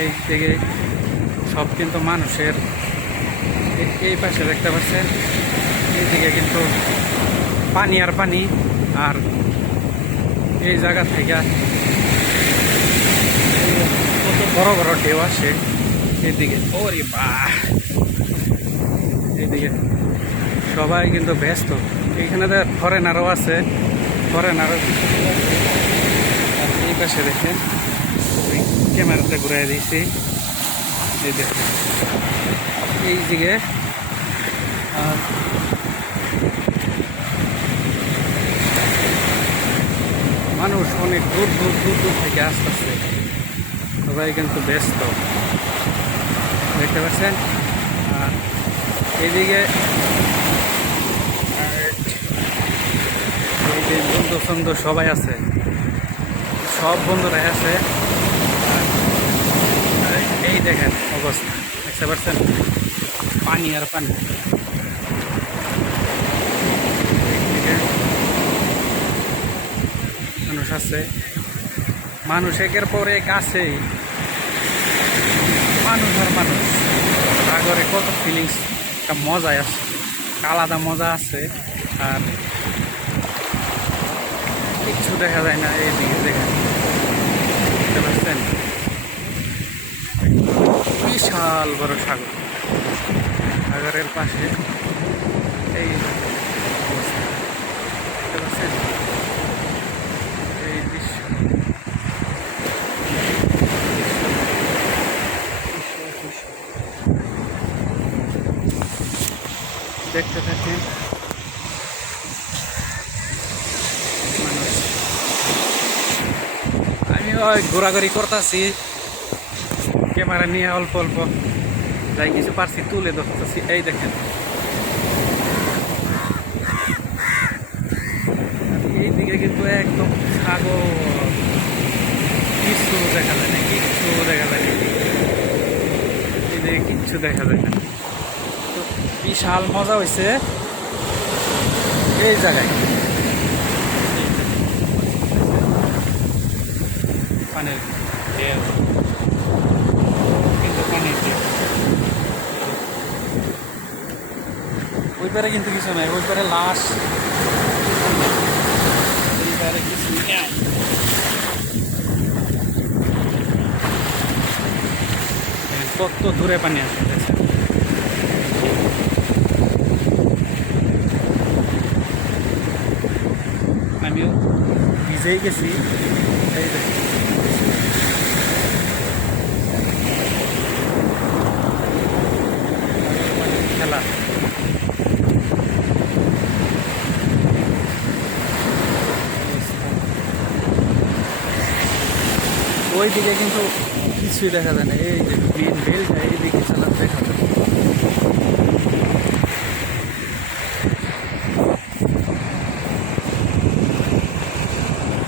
এই থেকে সব কিন্তু মানুষের এই পাশে দেখতে পাচ্ছেন এইদিকে কিন্তু পানি আর পানি, আর এই জায়গা থেকে কত বড় বড় ঢেউ আসে এদিকে। ওরে বাহ! এদিকে সবাই কিন্তু ব্যস্ত। এখানে তো ফরেনারও আছে ফরেনারও কিছু লোক আছে। আর এই পাশে দেখেন ক্যামেরাতে ঘুরাই দিয়েছি এই দেখেন এই দিকে আর মানুষ অনেক দূর দূর দূর দূর থেকে আসতেছে। সবাই কিন্তু ব্যস্ত। দেখতে পাচ্ছেন? আর এইদিকে বন্ধু বন্ধু সবাই আছে। সব বন্ধুরাই আছে। এই দেখেন অবস্থা, দেখতে পাচ্ছেন? পানি আর পানি। মানুষ আছে, মানুষ একের পর আছেই। মানুষ আর মানুষ। সাগরে কত ফিলিংস একটা মজাই আছে আলাদা মজা আছে, আর কিচ্ছু দেখা যায় না এইদিকে দেখেন। দেখতে পাচ্ছেন? বিশাল বড় সাগর। সাগরের পাশে এই দেখতে পাচ্ছেন এই দৃশ্য। দেখতে থাকেন আমি ওই ঘোরাঘুরি করতেছি। ক্যামেরা নিয়ে অল্প অল্প যাই কিছু পারছি, তুলে ধরতেছি। এই দেখেন। এইদিকে কিন্তু একদম সাগর কিচ্ছু দেখা যায় না, কিচ্ছু দেখা যায় না। এইদিকে কিচ্ছু দেখা যায় না। তো বিশাল মজা হয়েছে এই জায়গায়। পানির ঢেউ। কিন্তু ওই পারে কিন্তু কিছু নাই ওই পারে লাশ এই পারে কিছু নেই। দেখেন কত দূরে পানি আছে? আমিও ভিজেই গেছি দেখেন। খেলা ওই দিকে কিন্তু কিছুই দেখা যায় না। এই যে গ্রিন বেল্ট এই দিকে চালাতে দেখা যায়